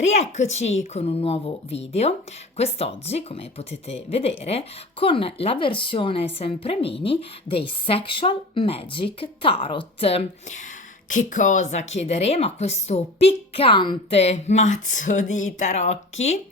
Rieccoci con un nuovo video, quest'oggi come potete vedere con la versione sempre mini dei Sexual Magic Tarot. Che cosa chiederemo a questo piccante mazzo di tarocchi?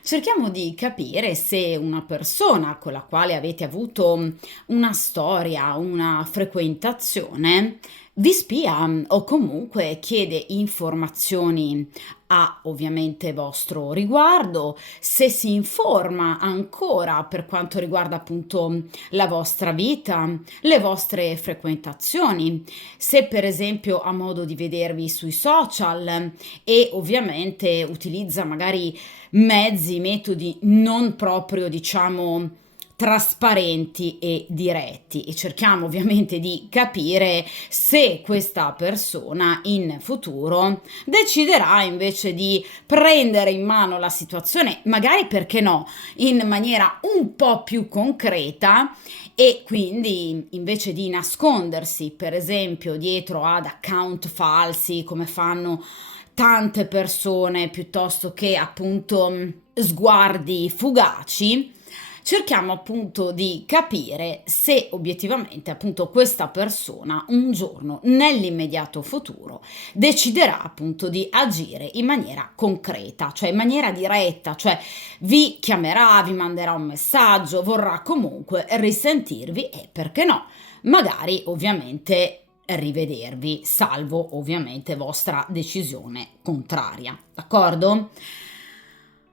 Cerchiamo di capire se una persona con la quale avete avuto una storia, una frequentazione, vi spia o comunque chiede informazioni a ovviamente vostro riguardo, se si informa ancora per quanto riguarda appunto la vostra vita, le vostre frequentazioni, se per esempio ha modo di vedervi sui social e ovviamente utilizza magari mezzi, metodi non proprio diciamo trasparenti e diretti e cerchiamo ovviamente di capire se questa persona in futuro deciderà invece di prendere in mano la situazione, magari perché no, in maniera un po' più concreta e quindi invece di nascondersi, per esempio, dietro ad account falsi come fanno tante persone piuttosto che appunto sguardi fugaci, cerchiamo appunto di capire se obiettivamente appunto questa persona un giorno nell'immediato futuro deciderà appunto di agire in maniera concreta, cioè in maniera diretta, cioè vi chiamerà, vi manderà un messaggio, vorrà comunque risentirvi e perché no, magari ovviamente rivedervi, salvo ovviamente vostra decisione contraria, d'accordo?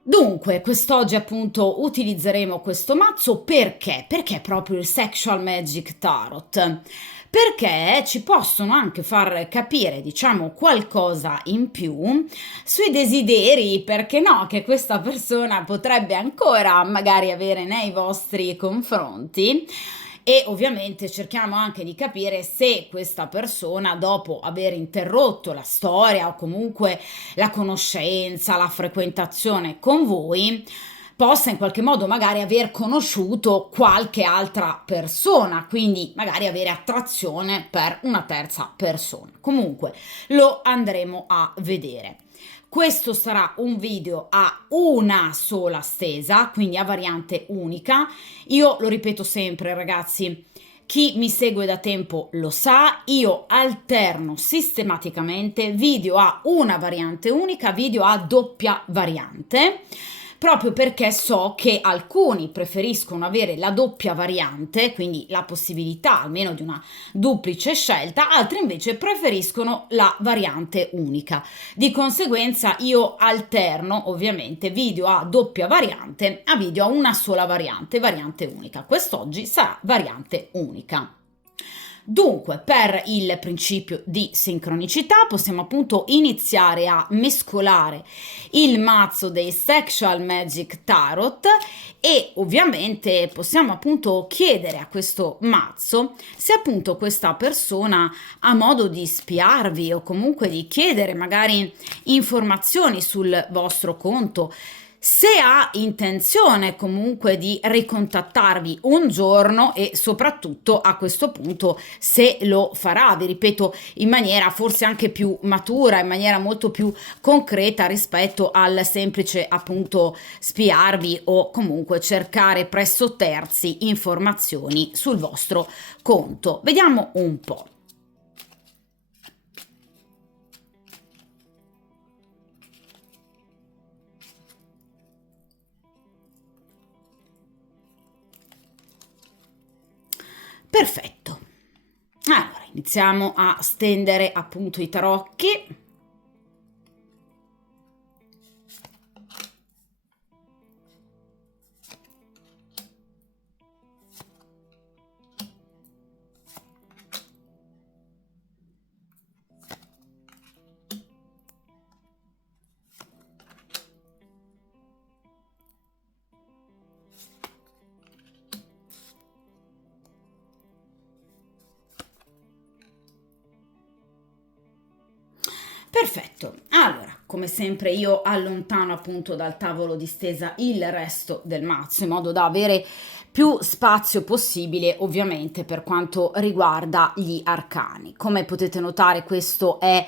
Dunque, quest'oggi appunto utilizzeremo questo mazzo perché? Perché proprio il Sexual Magic Tarot? Perché ci possono anche far capire, diciamo, qualcosa in più sui desideri, perché no, che questa persona potrebbe ancora magari avere nei vostri confronti. E ovviamente cerchiamo anche di capire se questa persona, dopo aver interrotto la storia o comunque la conoscenza, la frequentazione con voi, possa in qualche modo magari aver conosciuto qualche altra persona, quindi magari avere attrazione per una terza persona. Comunque lo andremo a vedere. Questo sarà un video a una sola stesa, quindi a variante unica. Io lo ripeto sempre, ragazzi, chi mi segue da tempo lo sa, io alterno sistematicamente video a una variante unica, video a doppia variante, proprio perché so che alcuni preferiscono avere la doppia variante, quindi la possibilità almeno di una duplice scelta, altri invece preferiscono la variante unica. Di conseguenza io alterno ovviamente video a doppia variante a video a una sola variante, variante unica. Quest'oggi sarà variante unica. Dunque, per il principio di sincronicità possiamo appunto iniziare a mescolare il mazzo dei Sexual Magic Tarot e ovviamente possiamo appunto chiedere a questo mazzo se appunto questa persona ha modo di spiarvi o comunque di chiedere magari informazioni sul vostro conto, se ha intenzione comunque di ricontattarvi un giorno e soprattutto a questo punto se lo farà, vi ripeto, in maniera forse anche più matura, in maniera molto più concreta rispetto al semplice appunto spiarvi o comunque cercare presso terzi informazioni sul vostro conto. Vediamo un po'. Perfetto. Allora, iniziamo a stendere appunto i tarocchi. Perfetto, allora come sempre io allontano appunto dal tavolo di stesa il resto del mazzo in modo da avere più spazio possibile ovviamente per quanto riguarda gli arcani. Come potete notare questo è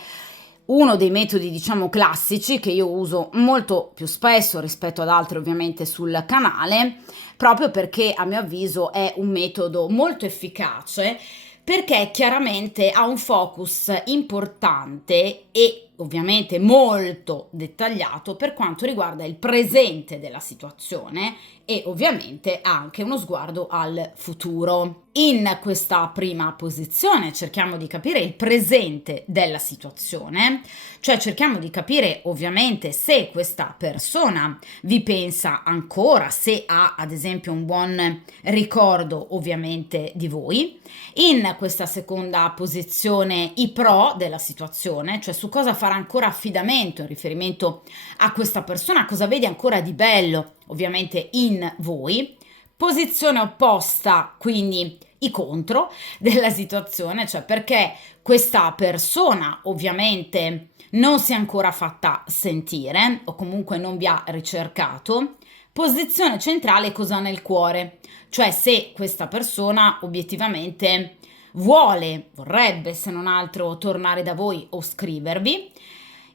Uno dei metodi, diciamo, classici che io uso molto più spesso rispetto ad altri ovviamente sul canale, proprio perché a mio avviso è un metodo molto efficace, perché chiaramente ha un focus importante e ovviamente molto dettagliato per quanto riguarda il presente della situazione e ovviamente anche uno sguardo al futuro. In questa prima posizione cerchiamo di capire il presente della situazione, cioè cerchiamo di capire ovviamente se questa persona vi pensa ancora, se ha ad esempio un buon ricordo ovviamente di voi. In questa seconda posizione i pro della situazione, cioè su cosa fare ancora affidamento in riferimento a questa persona, cosa vedi ancora di bello ovviamente in voi. Posizione opposta, quindi i contro della situazione, cioè perché questa persona ovviamente non si è ancora fatta sentire o comunque non vi ha ricercato. Posizione centrale, cosa ha nel cuore, cioè se questa persona obiettivamente vorrebbe se non altro tornare da voi o scrivervi.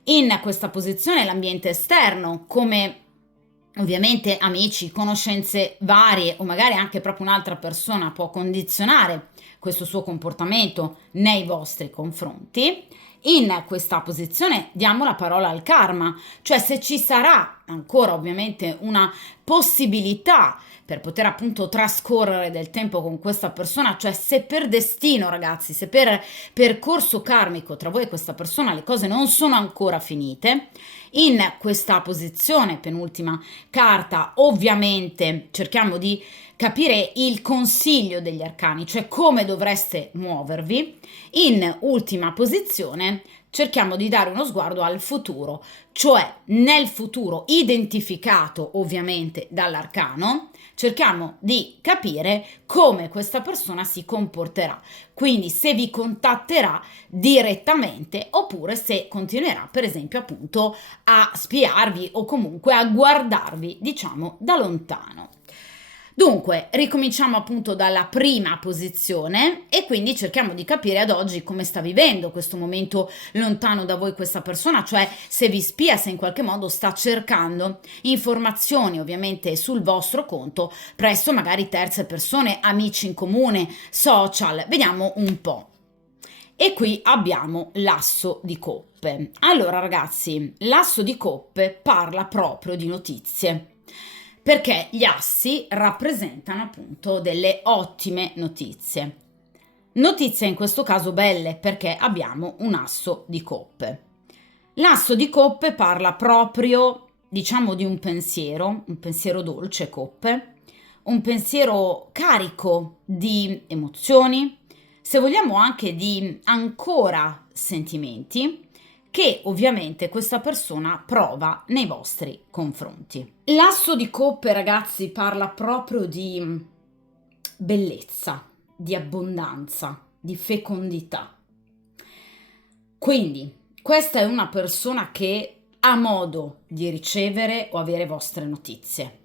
In questa posizione l'ambiente esterno, come ovviamente amici, conoscenze varie o magari anche proprio un'altra persona può condizionare questo suo comportamento nei vostri confronti. In questa posizione diamo la parola al karma, cioè se ci sarà ancora ovviamente una possibilità per poter appunto trascorrere del tempo con questa persona, cioè se per destino, ragazzi, se per percorso karmico tra voi e questa persona le cose non sono ancora finite, in questa posizione, penultima carta, ovviamente cerchiamo di capire il consiglio degli arcani, cioè come dovreste muovervi. In ultima posizione cerchiamo di dare uno sguardo al futuro, cioè nel futuro identificato ovviamente dall'arcano, cerchiamo di capire come questa persona si comporterà, quindi se vi contatterà direttamente oppure se continuerà per esempio appunto a spiarvi o comunque a guardarvi diciamo da lontano. Dunque, ricominciamo appunto dalla prima posizione e quindi cerchiamo di capire ad oggi come sta vivendo questo momento lontano da voi questa persona, cioè se vi spia, se in qualche modo sta cercando informazioni ovviamente sul vostro conto presso magari terze persone, amici in comune, social. Vediamo un po'. E qui abbiamo l'asso di coppe. Allora ragazzi, l'asso di coppe parla proprio di notizie, perché gli assi rappresentano appunto delle ottime notizie. Notizie in questo caso belle perché abbiamo un asso di coppe. L'asso di coppe parla proprio, diciamo, di un pensiero dolce, coppe, un pensiero carico di emozioni, se vogliamo anche di ancora sentimenti, che ovviamente questa persona prova nei vostri confronti. L'asso di coppe, ragazzi, parla proprio di bellezza, di abbondanza, di fecondità. Quindi, questa è una persona che ha modo di ricevere o avere vostre notizie.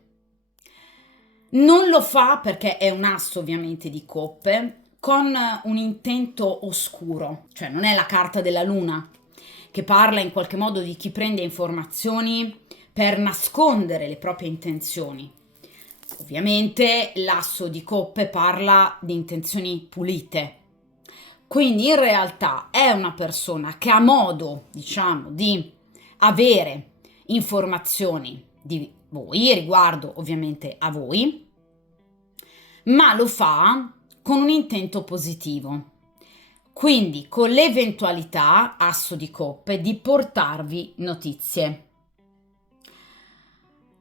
Non lo fa perché è un asso ovviamente di coppe con un intento oscuro, cioè non è la carta della luna che parla in qualche modo di chi prende informazioni per nascondere le proprie intenzioni. Ovviamente l'asso di coppe parla di intenzioni pulite. Quindi in realtà è una persona che ha modo, diciamo, di avere informazioni di voi, riguardo ovviamente a voi, ma lo fa con un intento positivo. Quindi con l'eventualità, asso di coppe, di portarvi notizie.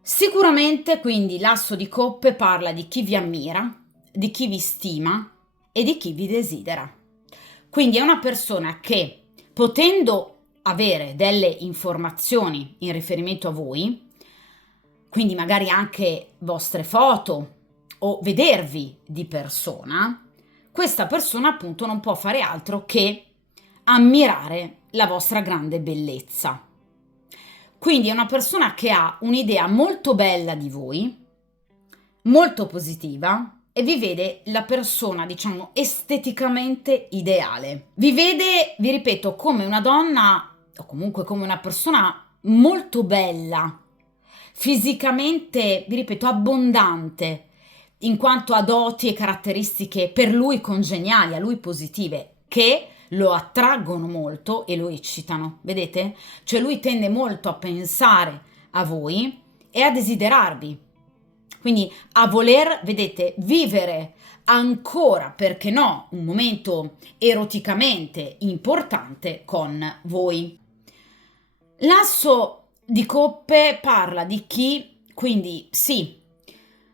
Sicuramente quindi l'asso di coppe parla di chi vi ammira, di chi vi stima e di chi vi desidera. Quindi è una persona che, potendo avere delle informazioni in riferimento a voi, quindi magari anche vostre foto o vedervi di persona, questa persona appunto non può fare altro che ammirare la vostra grande bellezza. Quindi è una persona che ha un'idea molto bella di voi, molto positiva, e vi vede la persona, diciamo, esteticamente ideale. Vi vede, vi ripeto, come una donna o comunque come una persona molto bella, fisicamente, vi ripeto, abbondante, in quanto a doti e caratteristiche per lui congeniali, a lui positive, che lo attraggono molto e lo eccitano, vedete? Cioè lui tende molto a pensare a voi e a desiderarvi, quindi a voler, vedete, vivere ancora, perché no, un momento eroticamente importante con voi. L'asso di coppe parla di chi, quindi sì,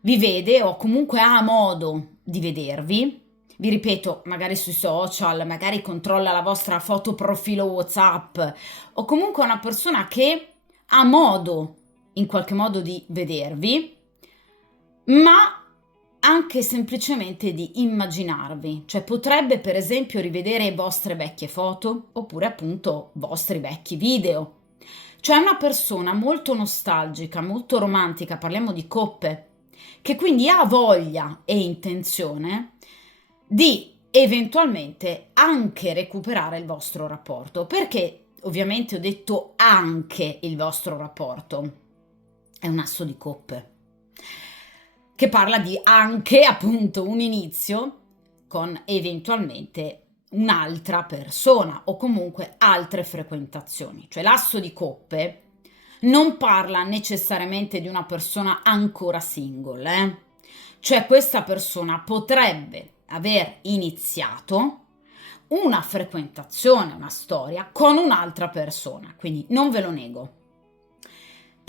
vi vede o comunque ha modo di vedervi. Vi ripeto, magari sui social, magari controlla la vostra foto profilo WhatsApp o comunque una persona che ha modo in qualche modo di vedervi, ma anche semplicemente di immaginarvi, cioè potrebbe per esempio rivedere vostre vecchie foto oppure appunto vostri vecchi video. Cioè è una persona molto nostalgica, molto romantica, parliamo di coppe, che quindi ha voglia e intenzione di eventualmente anche recuperare il vostro rapporto. Perché ovviamente ho detto anche il vostro rapporto? È un asso di coppe che parla di anche appunto un inizio con eventualmente un'altra persona o comunque altre frequentazioni. Cioè l'asso di coppe non parla necessariamente di una persona ancora single, Cioè questa persona potrebbe aver iniziato una frequentazione, una storia con un'altra persona, quindi non ve lo nego.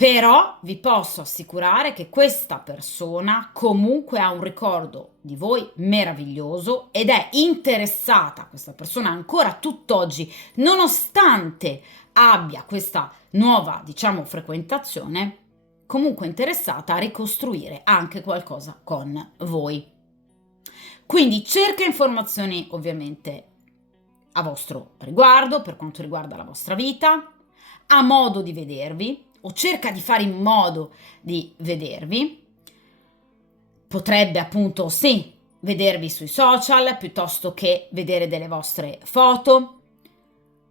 Però vi posso assicurare che questa persona comunque ha un ricordo di voi meraviglioso ed è interessata, questa persona ancora tutt'oggi, nonostante abbia questa nuova, diciamo, frequentazione, comunque interessata a ricostruire anche qualcosa con voi. Quindi cerca informazioni ovviamente a vostro riguardo, per quanto riguarda la vostra vita, ha modo di vedervi o cerca di fare in modo di vedervi. Potrebbe appunto sì vedervi sui social piuttosto che vedere delle vostre foto.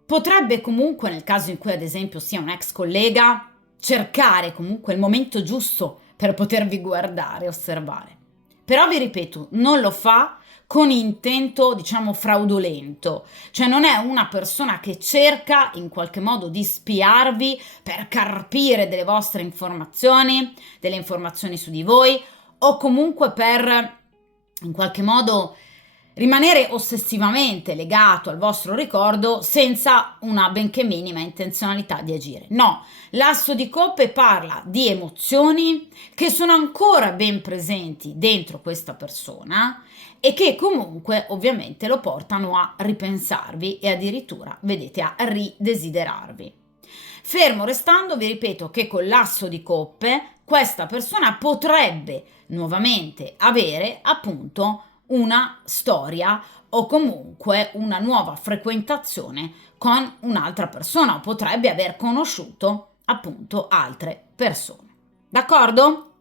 Potrebbe comunque, nel caso in cui ad esempio sia un ex collega, cercare comunque il momento giusto per potervi guardare, osservare. Però vi ripeto, non lo fa con intento, diciamo, fraudolento. Cioè non è una persona che cerca in qualche modo di spiarvi per carpire delle informazioni su di voi o comunque per in qualche modo rimanere ossessivamente legato al vostro ricordo senza una benché minima intenzionalità di agire. No, l'asso di coppe parla di emozioni che sono ancora ben presenti dentro questa persona e che comunque ovviamente lo portano a ripensarvi e addirittura, vedete, a ridesiderarvi. Fermo restando, vi ripeto che con l'asso di coppe questa persona potrebbe nuovamente avere appunto una storia o comunque una nuova frequentazione con un'altra persona o potrebbe aver conosciuto appunto altre persone. D'accordo?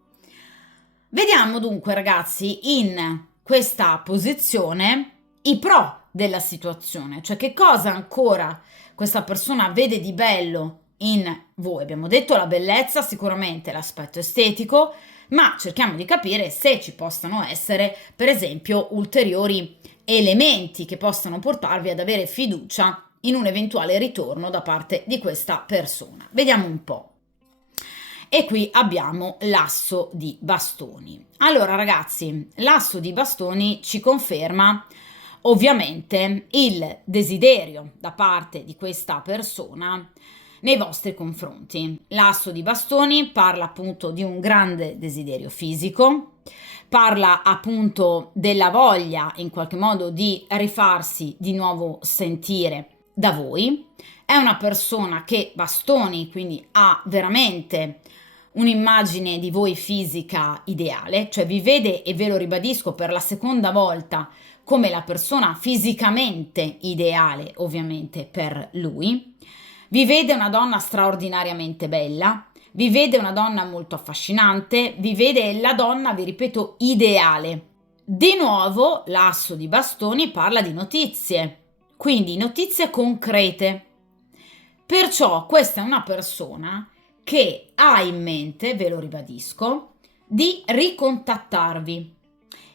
Vediamo dunque ragazzi in questa posizione i pro della situazione, cioè che cosa ancora questa persona vede di bello in voi. Abbiamo detto la bellezza, sicuramente l'aspetto estetico, ma cerchiamo di capire se ci possano essere, per esempio, ulteriori elementi che possano portarvi ad avere fiducia in un eventuale ritorno da parte di questa persona. Vediamo un po'. E qui abbiamo l'asso di bastoni. Allora ragazzi, l'asso di bastoni ci conferma ovviamente il desiderio da parte di questa persona nei vostri confronti. L'asso di bastoni parla appunto di un grande desiderio fisico, parla appunto della voglia in qualche modo di rifarsi di nuovo sentire da voi. È una persona che bastoni, quindi ha veramente un'immagine di voi fisica ideale, cioè vi vede, e ve lo ribadisco per la seconda volta, come la persona fisicamente ideale ovviamente per lui. Vi vede una donna straordinariamente bella, vi vede una donna molto affascinante, vi vede la donna, vi ripeto, ideale. Di nuovo l'asso di bastoni parla di notizie, quindi notizie concrete. Perciò questa è una persona che ha in mente, ve lo ribadisco, di ricontattarvi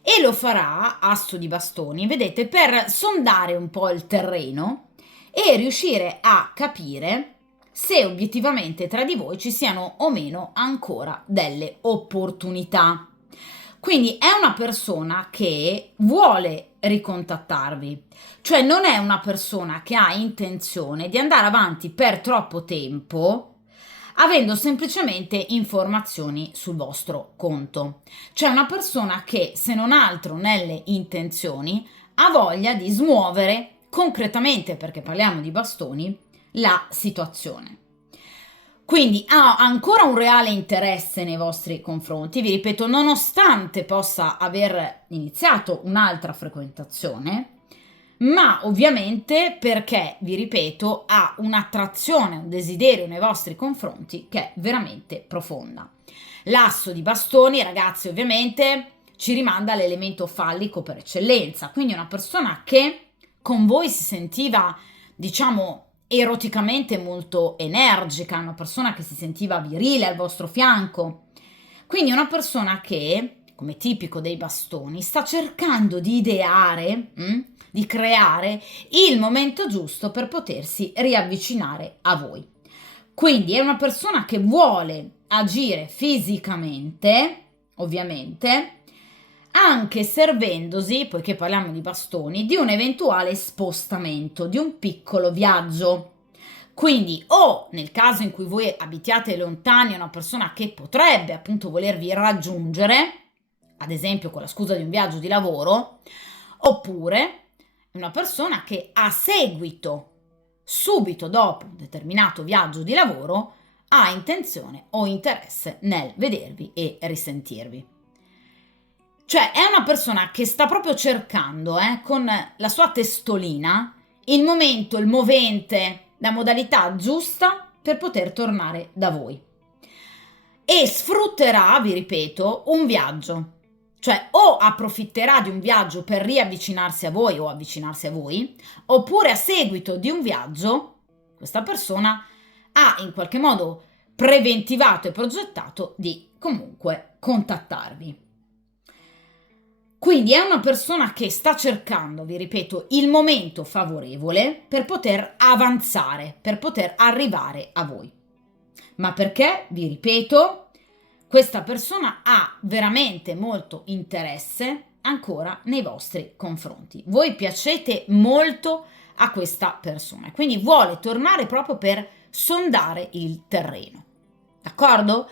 e lo farà, asso di bastoni, vedete, per sondare un po' il terreno e riuscire a capire se obiettivamente tra di voi ci siano o meno ancora delle opportunità. Quindi è una persona che vuole ricontattarvi, cioè non è una persona che ha intenzione di andare avanti per troppo tempo avendo semplicemente informazioni sul vostro conto. C'è una persona che, se non altro nelle intenzioni, ha voglia di smuovere concretamente, perché parliamo di bastoni, la situazione. Quindi ha ancora un reale interesse nei vostri confronti, vi ripeto, nonostante possa aver iniziato un'altra frequentazione, ma ovviamente perché, vi ripeto, ha un'attrazione, un desiderio nei vostri confronti che è veramente profonda. L'asso di bastoni, ragazzi, ovviamente ci rimanda all'elemento fallico per eccellenza, quindi una persona che con voi si sentiva, diciamo, eroticamente molto energica, una persona che si sentiva virile al vostro fianco, quindi una persona che, come tipico dei bastoni, sta cercando di ideare, di creare il momento giusto per potersi riavvicinare a voi. Quindi è una persona che vuole agire fisicamente, ovviamente, anche servendosi, poiché parliamo di bastoni, di un eventuale spostamento, di un piccolo viaggio. Quindi o nel caso in cui voi abitiate lontani è una persona che potrebbe appunto volervi raggiungere, ad esempio con la scusa di un viaggio di lavoro, oppure una persona che a seguito, subito dopo un determinato viaggio di lavoro, ha intenzione o interesse nel vedervi e risentirvi. Cioè è una persona che sta proprio cercando, con la sua testolina, il momento, il movente, la modalità giusta per poter tornare da voi. E sfrutterà, vi ripeto, un viaggio. Cioè o approfitterà di un viaggio per riavvicinarsi a voi o avvicinarsi a voi, oppure a seguito di un viaggio, questa persona ha in qualche modo preventivato e progettato di comunque contattarvi. Quindi è una persona che sta cercando, vi ripeto, il momento favorevole per poter avanzare, per poter arrivare a voi. Ma perché, vi ripeto, questa persona ha veramente molto interesse ancora nei vostri confronti. Voi piacete molto a questa persona, quindi vuole tornare proprio per sondare il terreno. D'accordo?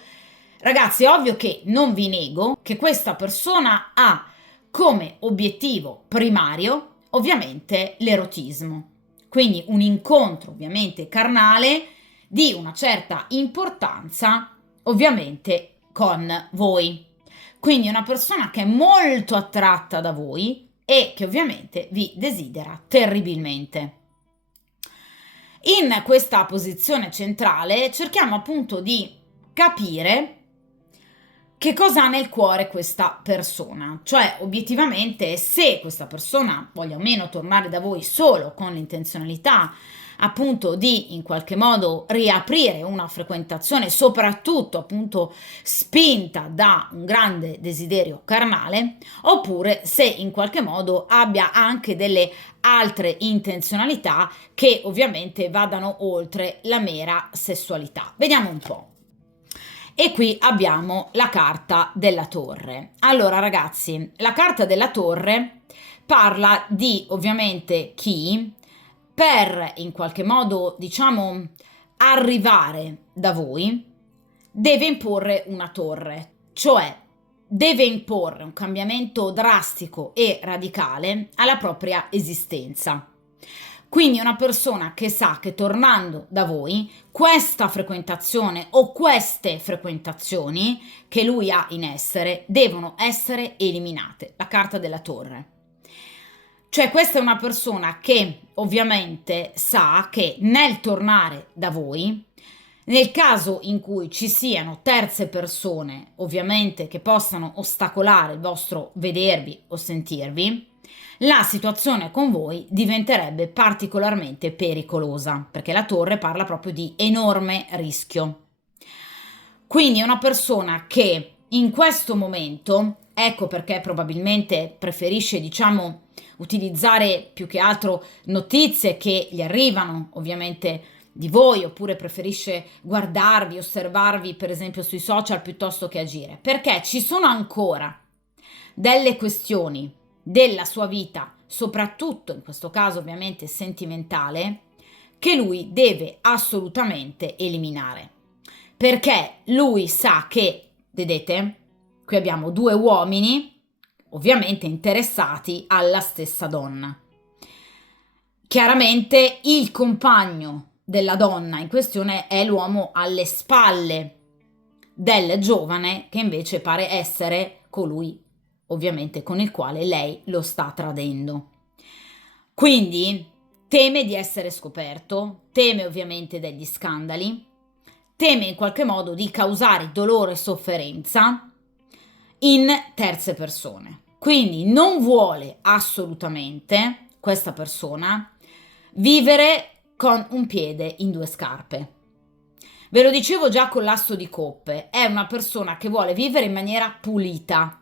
Ragazzi, è ovvio che non vi nego che questa persona ha come obiettivo primario ovviamente l'erotismo, quindi un incontro ovviamente carnale di una certa importanza ovviamente con voi, quindi una persona che è molto attratta da voi e che ovviamente vi desidera terribilmente. In questa posizione centrale cerchiamo appunto di capire che cosa ha nel cuore questa persona, cioè obiettivamente se questa persona voglia o meno tornare da voi solo con l'intenzionalità appunto di in qualche modo riaprire una frequentazione, soprattutto appunto spinta da un grande desiderio carnale, oppure se in qualche modo abbia anche delle altre intenzionalità che ovviamente vadano oltre la mera sessualità. Vediamo un po'. E qui abbiamo la carta della torre. Allora ragazzi, la carta della torre parla di ovviamente chi per in qualche modo diciamo arrivare da voi deve imporre una torre, cioè deve imporre un cambiamento drastico e radicale alla propria esistenza. Quindi una persona che sa che tornando da voi, questa frequentazione o queste frequentazioni che lui ha in essere devono essere eliminate. La carta della torre. Cioè questa è una persona che ovviamente sa che nel tornare da voi, nel caso in cui ci siano terze persone, ovviamente, che possano ostacolare il vostro vedervi o sentirvi, la situazione con voi diventerebbe particolarmente pericolosa, perché la torre parla proprio di enorme rischio. Quindi è una persona che in questo momento, ecco perché probabilmente preferisce, diciamo, utilizzare più che altro notizie che gli arrivano ovviamente di voi, oppure preferisce guardarvi, osservarvi per esempio sui social piuttosto che agire, perché ci sono ancora delle questioni della sua vita, soprattutto in questo caso ovviamente sentimentale, che lui deve assolutamente eliminare. Perché lui sa che, vedete, qui abbiamo due uomini ovviamente interessati alla stessa donna. Chiaramente il compagno della donna in questione è l'uomo alle spalle del giovane che invece pare essere colui ovviamente con il quale lei lo sta tradendo. Quindi teme di essere scoperto, teme ovviamente degli scandali, teme in qualche modo di causare dolore e sofferenza in terze persone. Quindi non vuole assolutamente questa persona vivere con un piede in due scarpe. Ve lo dicevo già con l'asso di coppe, è una persona che vuole vivere in maniera pulita.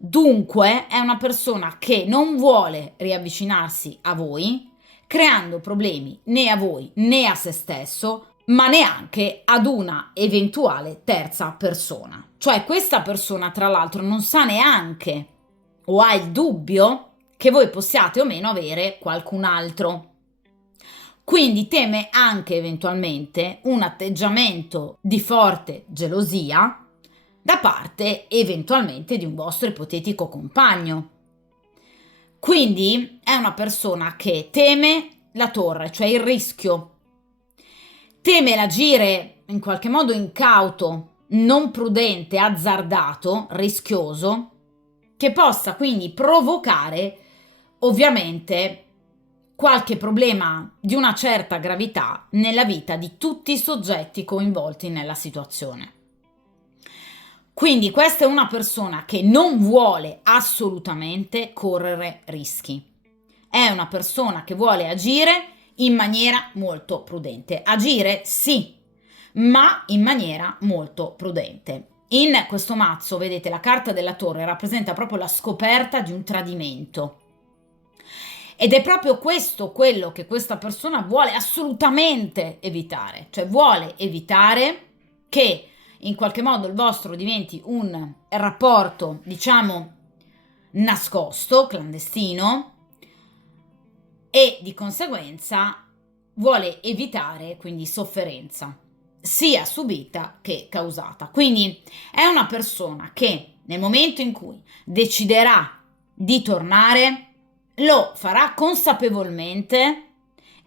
Dunque è una persona che non vuole riavvicinarsi a voi, creando problemi né a voi né a se stesso, ma neanche ad una eventuale terza persona. Cioè questa persona, tra l'altro, non sa neanche o ha il dubbio che voi possiate o meno avere qualcun altro. Quindi teme anche eventualmente un atteggiamento di forte gelosia da parte eventualmente di un vostro ipotetico compagno. Quindi è una persona che teme la torre, cioè il rischio, teme l'agire in qualche modo incauto, non prudente, azzardato, rischioso, che possa quindi provocare ovviamente qualche problema di una certa gravità nella vita di tutti i soggetti coinvolti nella situazione. Quindi questa è una persona che non vuole assolutamente correre rischi. È una persona che vuole agire in maniera molto prudente. Agire sì, ma in maniera molto prudente. In questo mazzo, vedete, la carta della torre rappresenta proprio la scoperta di un tradimento. Ed è proprio questo quello che questa persona vuole assolutamente evitare, cioè vuole evitare che in qualche modo il vostro diventi un rapporto, diciamo, nascosto, clandestino, e di conseguenza vuole evitare quindi sofferenza, sia subita che causata. Quindi è una persona che nel momento in cui deciderà di tornare, lo farà consapevolmente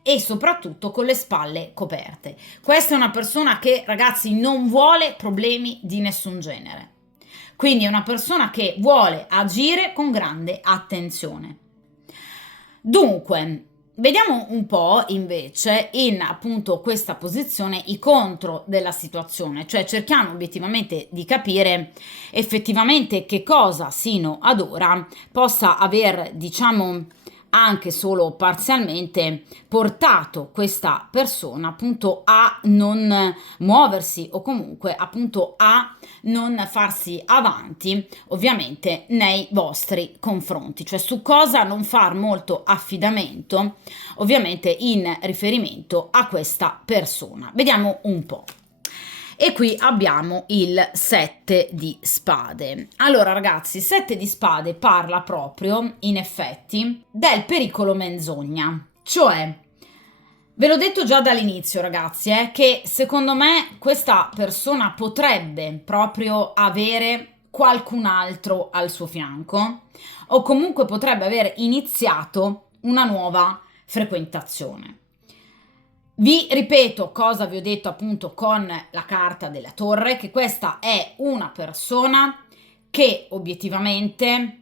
e soprattutto con le spalle coperte. Questa è una persona che, ragazzi, non vuole problemi di nessun genere. Quindi è una persona che vuole agire con grande attenzione. Dunque, vediamo un po' invece in appunto questa posizione i contro della situazione, cioè cerchiamo obiettivamente di capire effettivamente che cosa sino ad ora possa aver, diciamo, anche solo parzialmente portato questa persona appunto a non muoversi o comunque appunto a non farsi avanti ovviamente nei vostri confronti, cioè su cosa non far molto affidamento ovviamente in riferimento a questa persona. Vediamo un po'. E qui abbiamo il 7 di spade. Allora ragazzi, il 7 di spade parla proprio, in effetti, del pericolo menzogna. Cioè, ve l'ho detto già dall'inizio ragazzi, che secondo me questa persona potrebbe proprio avere qualcun altro al suo fianco o comunque potrebbe aver iniziato una nuova frequentazione. Vi ripeto cosa vi ho detto appunto con la carta della torre, che questa è una persona che obiettivamente,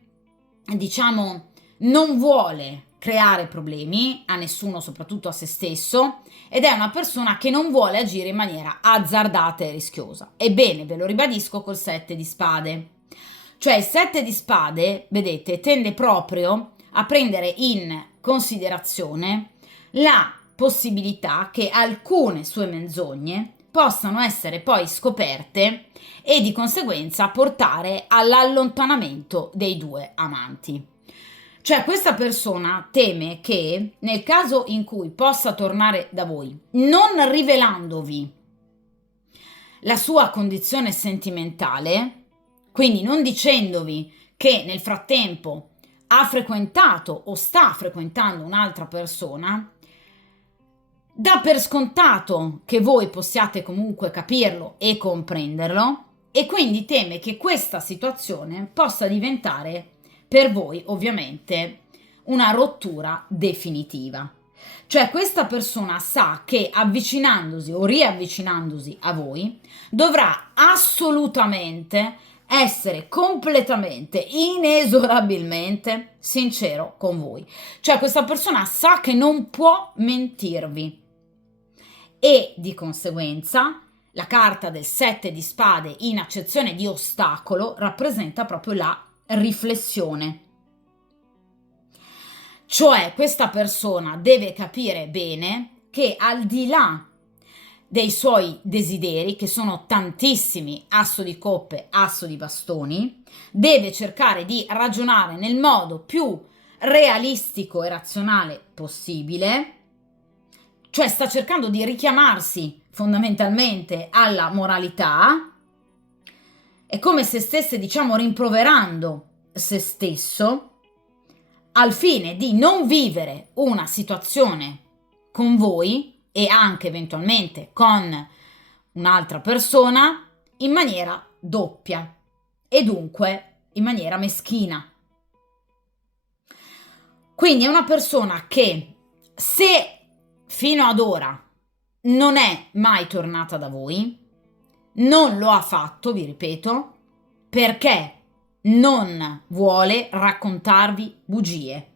diciamo, non vuole creare problemi a nessuno, soprattutto a se stesso, ed è una persona che non vuole agire in maniera azzardata e rischiosa. Ebbene, ve lo ribadisco col 7 di spade. Cioè il 7 di spade, vedete, tende proprio a prendere in considerazione la possibilità che alcune sue menzogne possano essere poi scoperte e di conseguenza portare all'allontanamento dei due amanti. Cioè questa persona teme che nel caso in cui possa tornare da voi, non rivelandovi la sua condizione sentimentale, quindi non dicendovi che nel frattempo ha frequentato o sta frequentando un'altra persona, dà per scontato che voi possiate comunque capirlo e comprenderlo, e quindi teme che questa situazione possa diventare per voi ovviamente una rottura definitiva. Cioè questa persona sa che avvicinandosi o riavvicinandosi a voi dovrà assolutamente essere completamente, inesorabilmente sincero con voi. Cioè questa persona sa che non può mentirvi e di conseguenza la carta del 7 di spade in accezione di ostacolo rappresenta proprio la riflessione. Cioè questa persona deve capire bene che al di là dei suoi desideri, che sono tantissimi, asso di coppe, asso di bastoni, deve cercare di ragionare nel modo più realistico e razionale possibile, cioè sta cercando di richiamarsi fondamentalmente alla moralità, è come se stesse, diciamo, rimproverando se stesso al fine di non vivere una situazione con voi e anche eventualmente con un'altra persona in maniera doppia e dunque in maniera meschina. Quindi è una persona che, se fino ad ora non è mai tornata da voi, non lo ha fatto, vi ripeto, perché non vuole raccontarvi bugie.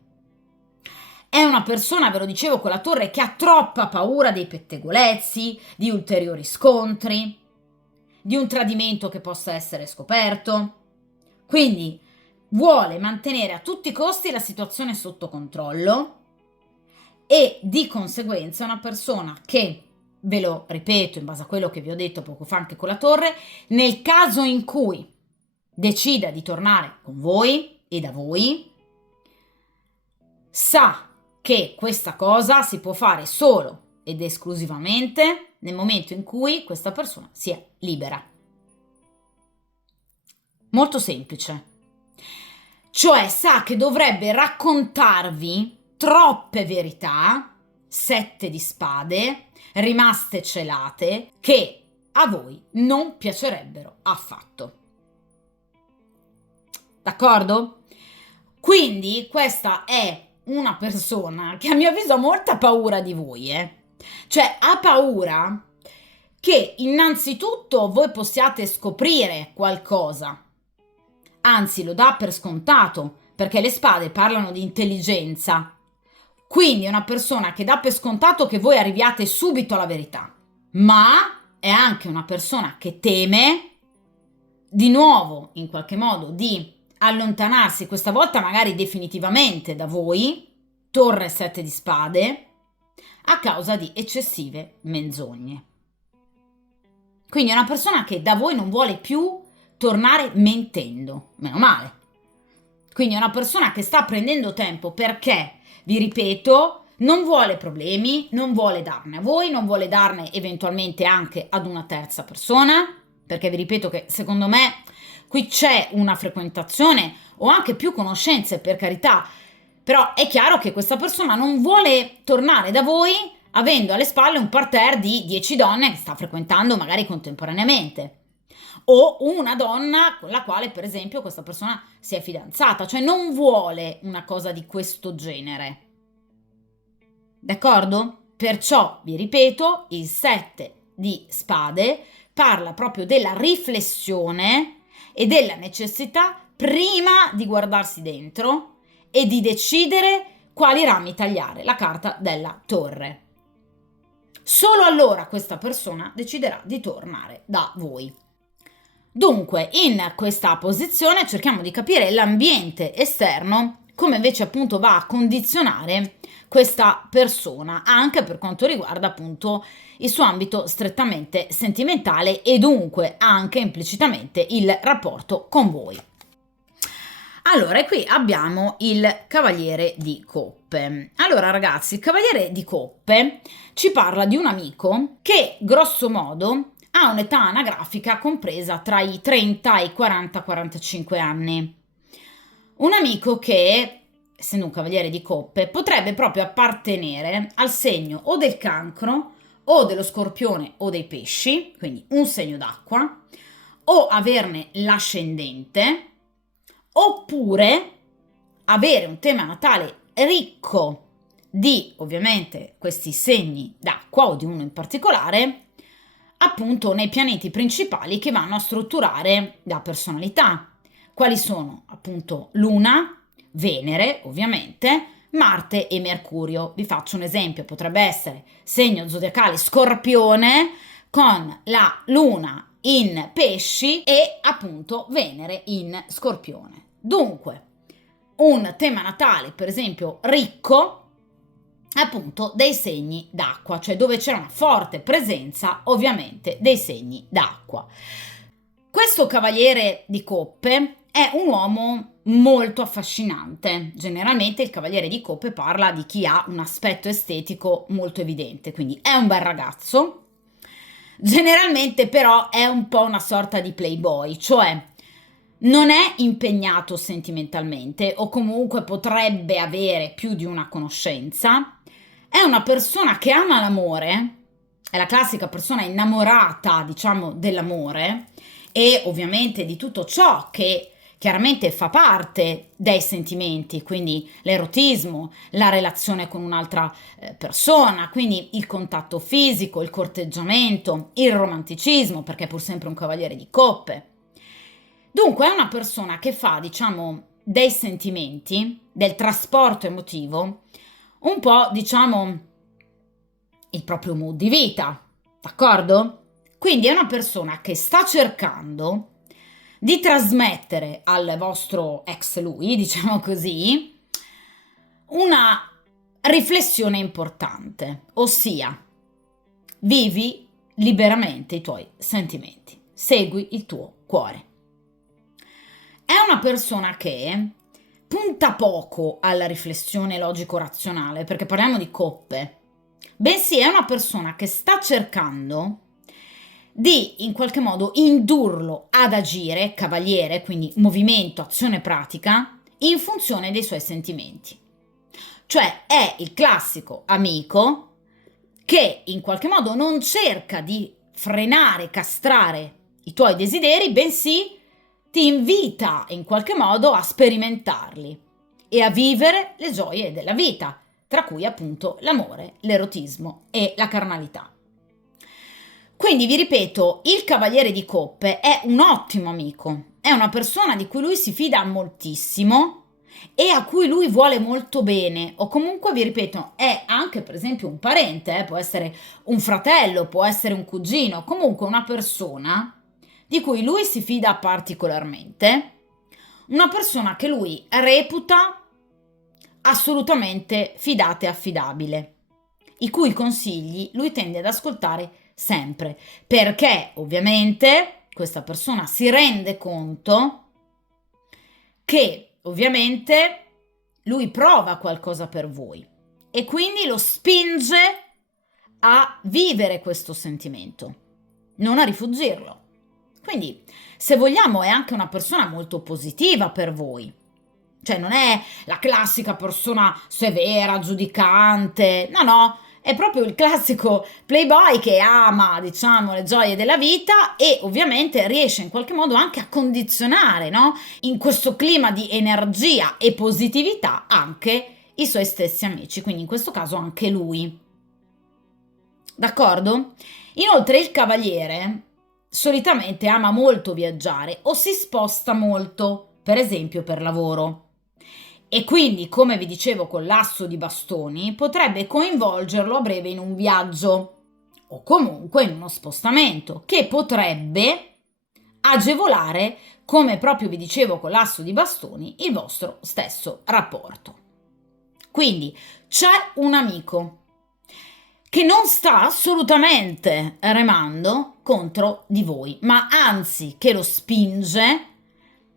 È una persona, ve lo dicevo con la torre, che ha troppa paura dei pettegolezzi, di ulteriori scontri, di un tradimento che possa essere scoperto. Quindi vuole mantenere a tutti i costi la situazione sotto controllo e di conseguenza è una persona che, ve lo ripeto in base a quello che vi ho detto poco fa anche con la torre, nel caso in cui decida di tornare con voi e da voi, sa che questa cosa si può fare solo ed esclusivamente nel momento in cui questa persona sia libera. Molto semplice. Cioè sa che dovrebbe raccontarvi troppe verità, 7 di spade, rimaste celate, che a voi non piacerebbero affatto. D'accordo? Quindi questa è una persona che a mio avviso ha molta paura di voi, Cioè ha paura che innanzitutto voi possiate scoprire qualcosa, anzi lo dà per scontato, perché le spade parlano di intelligenza, quindi è una persona che dà per scontato che voi arriviate subito alla verità, ma è anche una persona che teme di nuovo in qualche modo di allontanarsi, questa volta magari definitivamente da voi, torre 7 di spade, a causa di eccessive menzogne. Quindi è una persona che da voi non vuole più tornare mentendo, meno male. Quindi è una persona che sta prendendo tempo perché, vi ripeto, non vuole problemi, non vuole darne a voi, non vuole darne eventualmente anche ad una terza persona, perché vi ripeto che secondo me qui c'è una frequentazione o anche più conoscenze, per carità, però è chiaro che questa persona non vuole tornare da voi avendo alle spalle un parterre di 10 donne che sta frequentando magari contemporaneamente, o una donna con la quale per esempio questa persona si è fidanzata, cioè non vuole una cosa di questo genere. D'accordo? Perciò, vi ripeto, il 7 di spade parla proprio della riflessione e della necessità prima di guardarsi dentro e di decidere quali rami tagliare, la carta della torre. Solo allora questa persona deciderà di tornare da voi. Dunque, in questa posizione cerchiamo di capire l'ambiente esterno, come invece appunto va a condizionare questa persona, anche per quanto riguarda appunto il suo ambito strettamente sentimentale e dunque anche implicitamente il rapporto con voi. Allora, e qui abbiamo il Cavaliere di Coppe. Allora, ragazzi, il Cavaliere di Coppe ci parla di un amico che, grosso modo, ha un'età anagrafica compresa tra i 30 e i 40-45 anni. Un amico che, essendo un Cavaliere di Coppe, potrebbe proprio appartenere al segno o del Cancro o dello Scorpione o dei Pesci, quindi un segno d'acqua, o averne l'ascendente, oppure avere un tema natale ricco di ovviamente questi segni d'acqua o di uno in particolare, appunto nei pianeti principali che vanno a strutturare la personalità. Quali sono? Appunto Luna, Venere, ovviamente, Marte e Mercurio. Vi faccio un esempio, potrebbe essere segno zodiacale Scorpione con la Luna in Pesci e appunto Venere in Scorpione. Dunque, un tema natale, per esempio, ricco appunto dei segni d'acqua, cioè dove c'è una forte presenza ovviamente dei segni d'acqua. Questo Cavaliere di Coppe è un uomo molto affascinante. Generalmente il Cavaliere di Coppe parla di chi ha un aspetto estetico molto evidente, quindi è un bel ragazzo. Generalmente però è un po' una sorta di playboy, cioè non è impegnato sentimentalmente o comunque potrebbe avere più di una conoscenza. È una persona che ama l'amore, è la classica persona innamorata, diciamo, dell'amore e ovviamente di tutto ciò che chiaramente fa parte dei sentimenti, quindi l'erotismo, la relazione con un'altra persona, quindi il contatto fisico, il corteggiamento, il romanticismo, perché è pur sempre un Cavaliere di Coppe. Dunque è una persona che fa, diciamo, dei sentimenti, del trasporto emotivo, un po', diciamo, il proprio mood di vita, d'accordo? Quindi è una persona che sta cercando di trasmettere al vostro ex lui, diciamo così, una riflessione importante, ossia vivi liberamente i tuoi sentimenti, segui il tuo cuore. È una persona che punta poco alla riflessione logico-razionale, perché parliamo di coppe, bensì è una persona che sta cercando di in qualche modo indurlo ad agire, cavaliere, quindi movimento, azione pratica, in funzione dei suoi sentimenti. Cioè è il classico amico che in qualche modo non cerca di frenare, castrare i tuoi desideri, bensì ti invita in qualche modo a sperimentarli e a vivere le gioie della vita, tra cui appunto l'amore, l'erotismo e la carnalità. Quindi vi ripeto, il Cavaliere di Coppe è un ottimo amico, è una persona di cui lui si fida moltissimo e a cui lui vuole molto bene, o comunque vi ripeto, è anche per esempio un parente, può essere un fratello, può essere un cugino, comunque una persona di cui lui si fida particolarmente, una persona che lui reputa assolutamente fidata e affidabile, i cui consigli lui tende ad ascoltare sempre, perché ovviamente questa persona si rende conto che ovviamente lui prova qualcosa per voi e quindi lo spinge a vivere questo sentimento, non a rifuggirlo. Quindi, se vogliamo, è anche una persona molto positiva per voi. Cioè, non è la classica persona severa, giudicante. No, no, è proprio il classico playboy che ama, diciamo, le gioie della vita e ovviamente riesce in qualche modo anche a condizionare, no? In questo clima di energia e positività anche i suoi stessi amici, quindi in questo caso anche lui. D'accordo? Inoltre il cavaliere solitamente ama molto viaggiare o si sposta molto, per esempio per lavoro. E quindi, come vi dicevo con l'asso di bastoni, potrebbe coinvolgerlo a breve in un viaggio o comunque in uno spostamento che potrebbe agevolare, come proprio vi dicevo con l'asso di bastoni, il vostro stesso rapporto. Quindi c'è un amico che non sta assolutamente remando contro di voi, ma anzi che lo spinge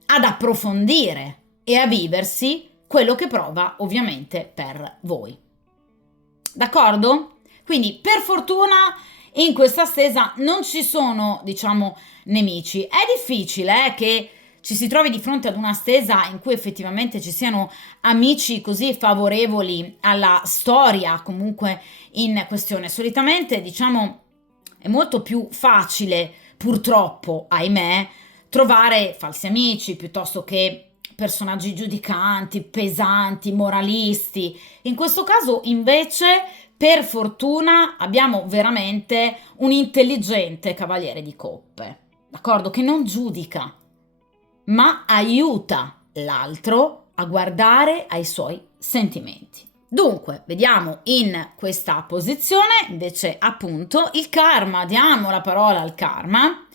ad approfondire e a viversi quello che prova ovviamente per voi. D'accordo? Quindi per fortuna in questa stesa non ci sono, diciamo, nemici. È difficile che ci si trovi di fronte ad una stesa in cui effettivamente ci siano amici così favorevoli alla storia comunque in questione. Solitamente, diciamo, è molto più facile, purtroppo, ahimè, trovare falsi amici piuttosto che personaggi giudicanti, pesanti, moralisti. In questo caso, invece, per fortuna abbiamo veramente un intelligente cavaliere di coppe, d'accordo? Che non giudica, ma aiuta l'altro a guardare ai suoi sentimenti. Dunque, vediamo in questa posizione invece appunto il karma, diamo la parola al karma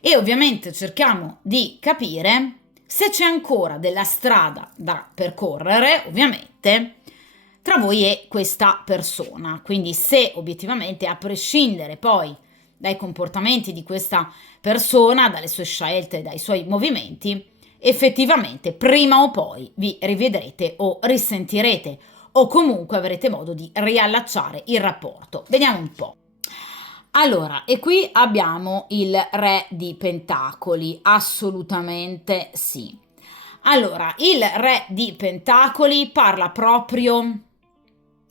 e ovviamente cerchiamo di capire se c'è ancora della strada da percorrere, ovviamente, tra voi e questa persona. Quindi se obiettivamente, a prescindere poi dai comportamenti di questa persona, dalle sue scelte, dai suoi movimenti, effettivamente prima o poi vi rivedrete o risentirete o comunque avrete modo di riallacciare il rapporto. Vediamo un po'. Allora, e qui abbiamo il Re di Pentacoli, assolutamente sì. Allora, il Re di Pentacoli parla proprio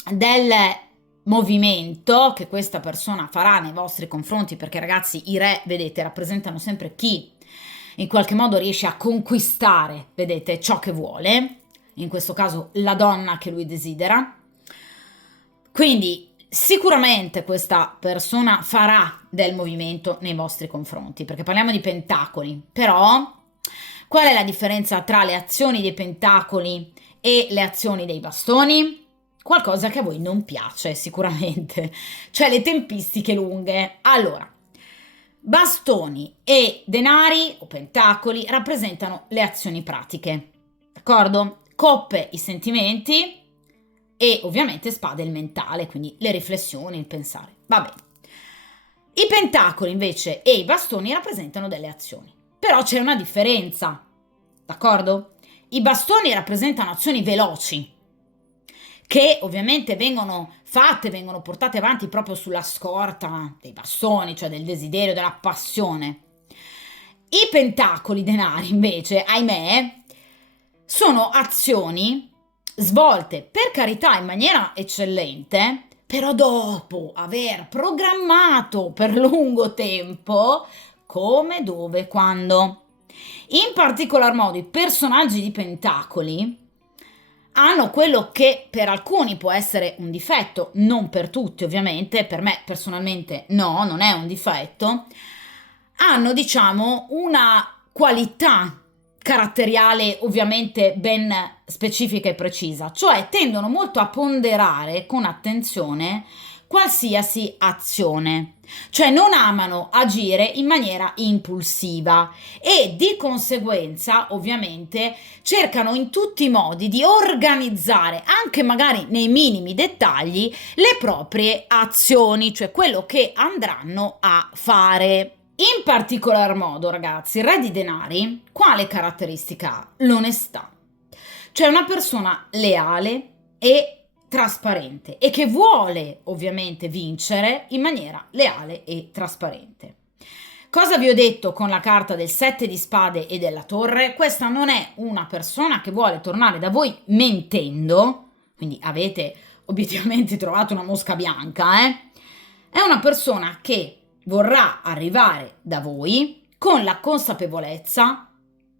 del movimento che questa persona farà nei vostri confronti, perché ragazzi i re, vedete, rappresentano sempre chi in qualche modo riesce a conquistare, vedete, ciò che vuole, in questo caso la donna che lui desidera. Quindi sicuramente questa persona farà del movimento nei vostri confronti, perché parliamo di pentacoli, però qual è la differenza tra le azioni dei pentacoli e le azioni dei bastoni? Qualcosa che a voi non piace sicuramente, cioè le tempistiche lunghe. Allora, bastoni e denari o pentacoli rappresentano le azioni pratiche, d'accordo? Coppe i sentimenti e ovviamente spade il mentale, quindi le riflessioni, il pensare. Va bene. I pentacoli invece e i bastoni rappresentano delle azioni, però c'è una differenza, d'accordo? I bastoni rappresentano azioni veloci, che ovviamente vengono fatte, vengono portate avanti proprio sulla scorta dei bastoni, cioè del desiderio, della passione. I pentacoli, denari, invece, ahimè, sono azioni svolte, per carità, in maniera eccellente, però dopo aver programmato per lungo tempo come, dove, quando. In particolar modo i personaggi di pentacoli hanno quello che per alcuni può essere un difetto, non per tutti ovviamente, per me personalmente no, non è un difetto, hanno diciamo una qualità caratteriale ovviamente ben specifica e precisa, cioè tendono molto a ponderare con attenzione qualsiasi azione, cioè non amano agire in maniera impulsiva e di conseguenza ovviamente cercano in tutti i modi di organizzare anche magari nei minimi dettagli le proprie azioni, cioè quello che andranno a fare. In particolar modo, ragazzi, il Re di Denari, quale caratteristica ha? L'onestà. Cioè una persona leale e trasparente e che vuole ovviamente vincere in maniera leale e trasparente. Cosa vi ho detto con la carta del 7 di spade e della torre? Questa non è una persona che vuole tornare da voi mentendo, quindi avete obiettivamente trovato una mosca bianca, È una persona che vorrà arrivare da voi con la consapevolezza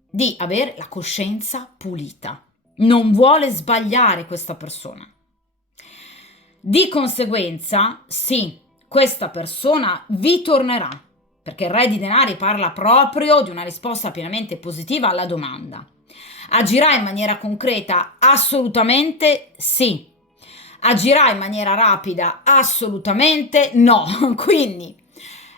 di avere la coscienza pulita. Non vuole sbagliare questa persona. Di conseguenza, sì, questa persona vi tornerà, perché il Re di Denari parla proprio di una risposta pienamente positiva alla domanda. Agirà in maniera concreta? Assolutamente sì. Agirà in maniera rapida? Assolutamente no. Quindi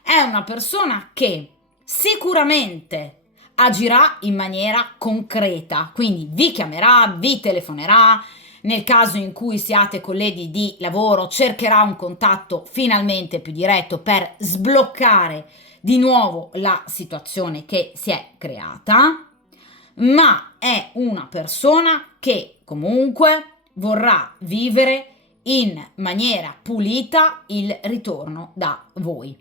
è una persona che sicuramente agirà in maniera concreta, quindi vi chiamerà, vi telefonerà, nel caso in cui siate colleghi di lavoro cercherà un contatto finalmente più diretto per sbloccare di nuovo la situazione che si è creata, ma è una persona che comunque vorrà vivere in maniera pulita il ritorno da voi,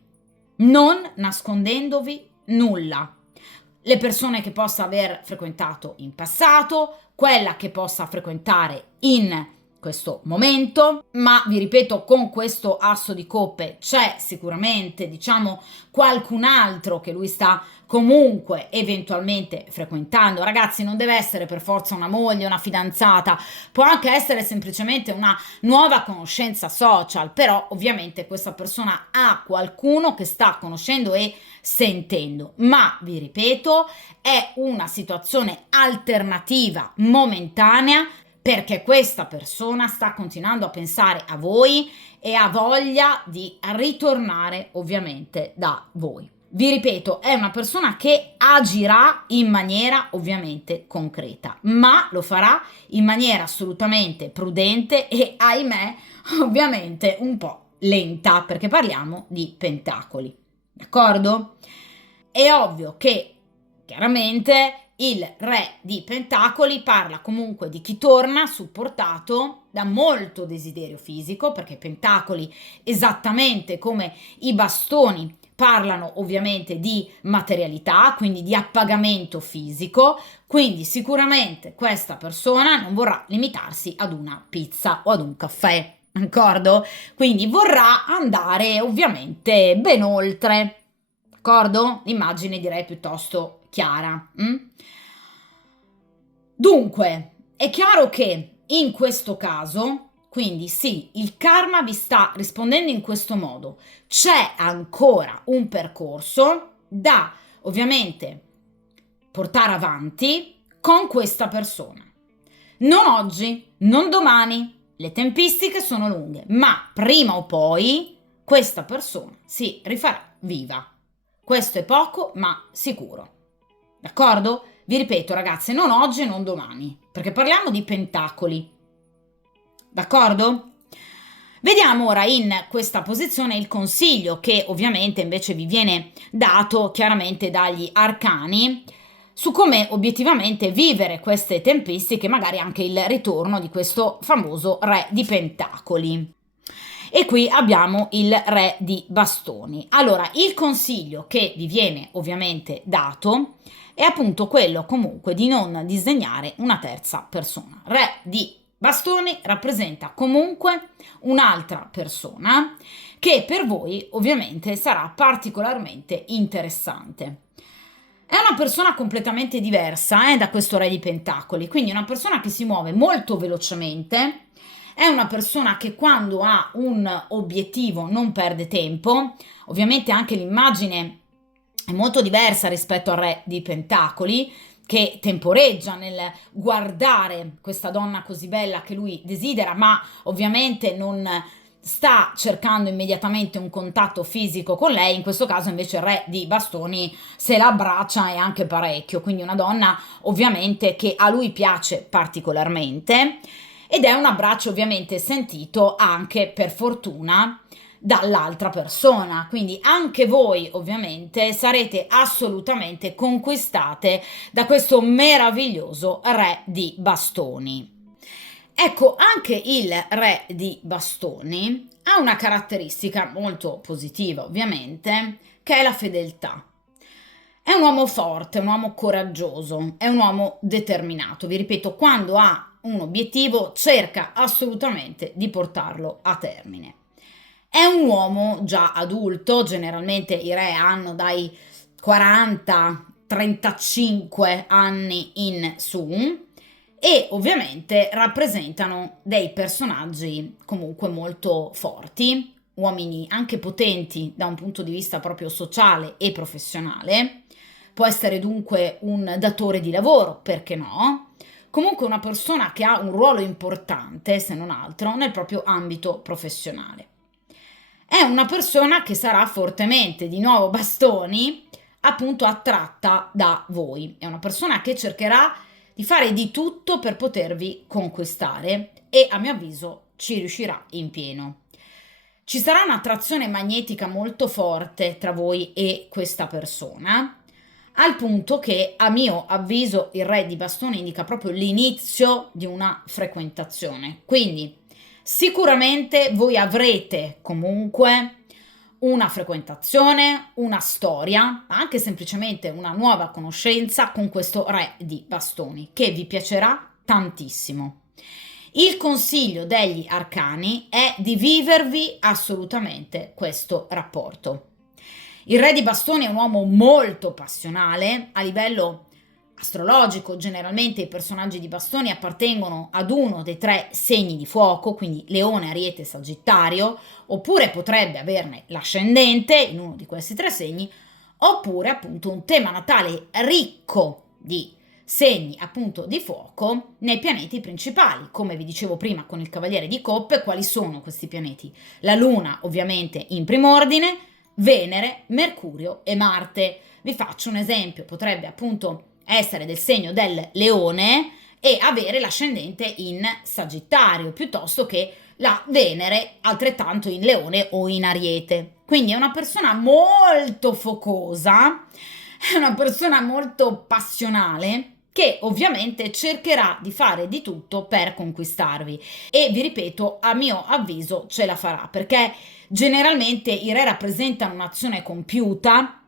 non nascondendovi nulla. Le persone che possa aver frequentato in passato, quella che possa frequentare in questo momento, ma vi ripeto, con questo asso di coppe c'è sicuramente, diciamo, qualcun altro che lui sta comunque eventualmente frequentando. Ragazzi, non deve essere per forza una moglie, una fidanzata, può anche essere semplicemente una nuova conoscenza social, però ovviamente questa persona ha qualcuno che sta conoscendo e sentendo, ma vi ripeto, è una situazione alternativa momentanea perché questa persona sta continuando a pensare a voi e ha voglia di ritornare ovviamente da voi. Vi ripeto, è una persona che agirà in maniera ovviamente concreta, ma lo farà in maniera assolutamente prudente e, ahimè, ovviamente un po' lenta, perché parliamo di pentacoli. D'accordo? È ovvio che chiaramente il re di pentacoli parla comunque di chi torna supportato da molto desiderio fisico, perché pentacoli, esattamente come i bastoni, parlano ovviamente di materialità, quindi di appagamento fisico, quindi sicuramente questa persona non vorrà limitarsi ad una pizza o ad un caffè, d'accordo? Quindi vorrà andare ovviamente ben oltre, d'accordo? L'immagine direi piuttosto chiara. Dunque, è chiaro che in questo caso, quindi sì, il karma vi sta rispondendo in questo modo. C'è ancora un percorso da ovviamente portare avanti con questa persona. Non oggi, non domani, le tempistiche sono lunghe, ma prima o poi questa persona si rifarà viva. Questo è poco, ma sicuro. D'accordo? Vi ripeto, ragazze, non oggi e non domani, perché parliamo di pentacoli. D'accordo? Vediamo ora in questa posizione il consiglio che ovviamente invece vi viene dato chiaramente dagli arcani su come obiettivamente vivere queste tempistiche, magari anche il ritorno di questo famoso re di pentacoli. E qui abbiamo il re di bastoni. Allora, il consiglio che vi viene ovviamente dato è appunto quello comunque di non disegnare una terza persona. Re di bastoni rappresenta comunque un'altra persona che per voi ovviamente sarà particolarmente interessante. È una persona completamente diversa da questo re di pentacoli, quindi una persona che si muove molto velocemente, è una persona che quando ha un obiettivo non perde tempo, ovviamente anche l'immagine è molto diversa rispetto al re di pentacoli, che temporeggia nel guardare questa donna così bella che lui desidera, ma ovviamente non sta cercando immediatamente un contatto fisico con lei. In questo caso invece il re di bastoni se la abbraccia e anche parecchio, quindi una donna ovviamente che a lui piace particolarmente ed è un abbraccio ovviamente sentito anche per fortuna dall'altra persona, quindi anche voi ovviamente sarete assolutamente conquistate da questo meraviglioso re di bastoni. Ecco, anche il re di bastoni ha una caratteristica molto positiva, ovviamente, che è la fedeltà. È un uomo forte, un uomo coraggioso, è un uomo determinato. Vi ripeto, quando ha un obiettivo cerca assolutamente di portarlo a termine. È un uomo già adulto, generalmente i re hanno dai 40-35 anni in su, e ovviamente rappresentano dei personaggi comunque molto forti, uomini anche potenti da un punto di vista proprio sociale e professionale. Può essere dunque un datore di lavoro, perché no? Comunque una persona che ha un ruolo importante, se non altro, nel proprio ambito professionale. È una persona che sarà fortemente, di nuovo bastoni, appunto attratta da voi. È una persona che cercherà di fare di tutto per potervi conquistare e a mio avviso ci riuscirà in pieno. Ci sarà un'attrazione magnetica molto forte tra voi e questa persona, al punto che a mio avviso il re di bastoni indica proprio l'inizio di una frequentazione. Quindi sicuramente voi avrete comunque una frequentazione, una storia, ma anche semplicemente una nuova conoscenza con questo re di bastoni che vi piacerà tantissimo. Il consiglio degli arcani è di vivervi assolutamente questo rapporto. Il re di bastoni è un uomo molto passionale. A livello astrologico, generalmente i personaggi di bastoni appartengono ad uno dei 3 segni di fuoco, quindi Leone, Ariete, Sagittario, oppure potrebbe averne l'ascendente in uno di questi 3 segni, oppure appunto un tema natale ricco di segni appunto di fuoco nei pianeti principali. Come vi dicevo prima con il Cavaliere di Coppe, quali sono questi pianeti? La Luna ovviamente in prim'ordine, Venere, Mercurio e Marte. Vi faccio un esempio, potrebbe appunto essere del segno del Leone e avere l'ascendente in Sagittario, piuttosto che la Venere altrettanto in Leone o in Ariete. Quindi è una persona molto focosa, è una persona molto passionale che ovviamente cercherà di fare di tutto per conquistarvi e vi ripeto, a mio avviso ce la farà, perché generalmente i re rappresentano un'azione compiuta,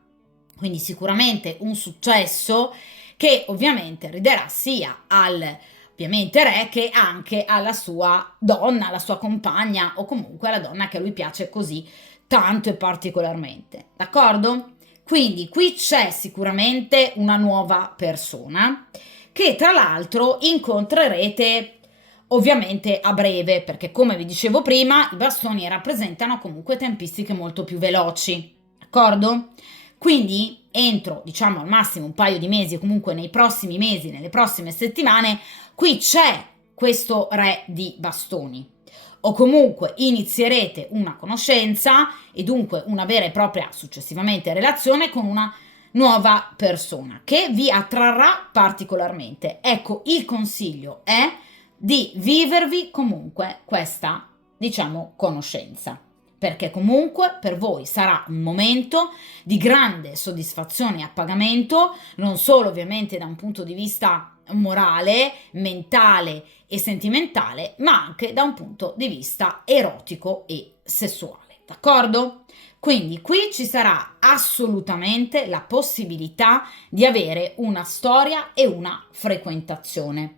quindi sicuramente un successo che ovviamente riderà sia al ovviamente re che anche alla sua donna, alla sua compagna o comunque alla donna che a lui piace così tanto e particolarmente, d'accordo? Quindi qui c'è sicuramente una nuova persona che tra l'altro incontrerete ovviamente a breve, perché come vi dicevo prima, i bastoni rappresentano comunque tempistiche molto più veloci, d'accordo? Quindi entro, diciamo al massimo un paio di mesi o comunque nei prossimi mesi, nelle prossime settimane, qui c'è questo re di bastoni. O comunque inizierete una conoscenza e dunque una vera e propria successivamente relazione con una nuova persona che vi attrarrà particolarmente. Ecco, il consiglio è di vivervi comunque questa, diciamo, conoscenza, perché comunque per voi sarà un momento di grande soddisfazione e appagamento, non solo ovviamente da un punto di vista morale, mentale e sentimentale, ma anche da un punto di vista erotico e sessuale, d'accordo? Quindi qui ci sarà assolutamente la possibilità di avere una storia e una frequentazione.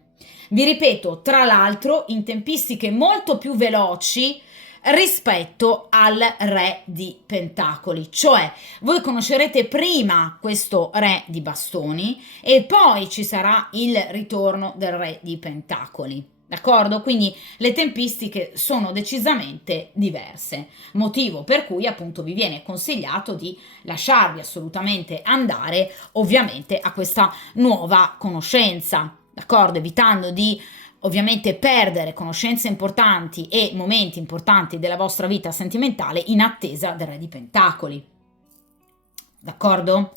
Vi ripeto, tra l'altro, in tempistiche molto più veloci rispetto al re di pentacoli, cioè voi conoscerete prima questo re di bastoni e poi ci sarà il ritorno del re di pentacoli. D'accordo? Quindi le tempistiche sono decisamente diverse, motivo per cui appunto vi viene consigliato di lasciarvi assolutamente andare ovviamente a questa nuova conoscenza, d'accordo? Evitando di ovviamente perdere conoscenze importanti e momenti importanti della vostra vita sentimentale in attesa del re di pentacoli, d'accordo?